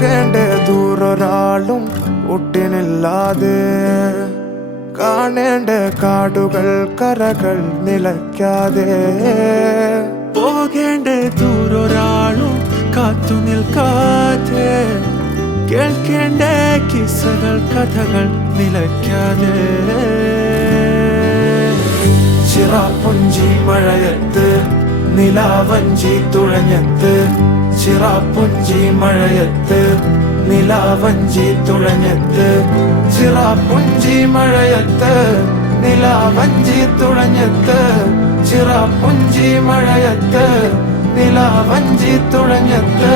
പോകേണ്ട ദൂരൊരാളും ഒട്ടിനില്ലാതെ കാണേണ്ട കാടുകൾ കരകൾ നിലയ്ക്കാതെ പോകേണ്ട ദൂരൊരാളും കാത്തു നിൽക്കാതെ കേൾക്കേണ്ട കിസ്സകൾ കഥകൾ നിലയ്ക്കാതെ ചിറാപ്പുഞ്ചി മഴയത്ത് നിലാവഞ്ചി തുഴഞ്ഞത്ത് ചിറാപ്പുഞ്ചി മഴയത്ത് നിലാവഞ്ചി തുഴഞ്ഞത്ത് ചിറാപ്പുഞ്ചി മഴയത്ത് നിലാവഞ്ചി തുഴഞ്ഞത്ത് ചിറാപ്പുഞ്ചി മഴയത്ത് നിലാവഞ്ചി തുഴഞ്ഞത്ത്